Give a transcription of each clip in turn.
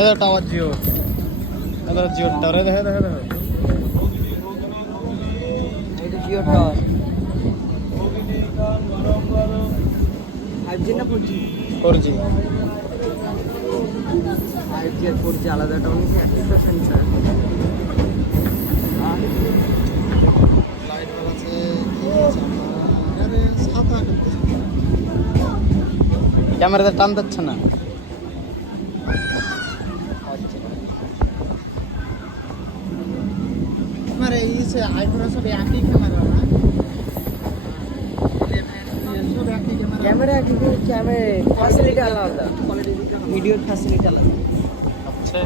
এটা টাওয়ার জিও, এটা জিও টাওয়ার, দেখে দেখে দেখে এটা জিও টাওয়ার। 5G না 4G? 4G। 5G আর 4G আলাদা, এটা অনেক একই সেন্সার। লাইট আছে আরে সাদা করতে ক্যামেরাতে টান দিচ্ছে না। আমার এই যে আইফোন সব একই ক্যামেরা না, ক্যামেরা কিন্তু ফ্যাসিলিটি আলাদা, ভিডিওর ফ্যাসিলিটি আলাদা। আচ্ছা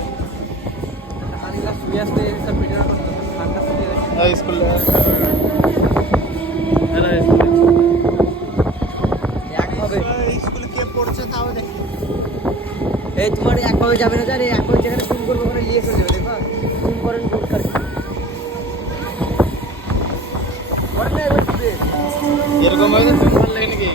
স্কুল একভাবে স্কুলে কে পড়ছে তাও দেখি। এই তোমার একভাবে যাবে না, জানি একভাবে যেখানে জুম করবো ওখানে নিয়ে চলে যাবে। দেখো জুম করেন কোড কাজ এরকম হয়েছে, তুমি ভালো লাগে নাকি?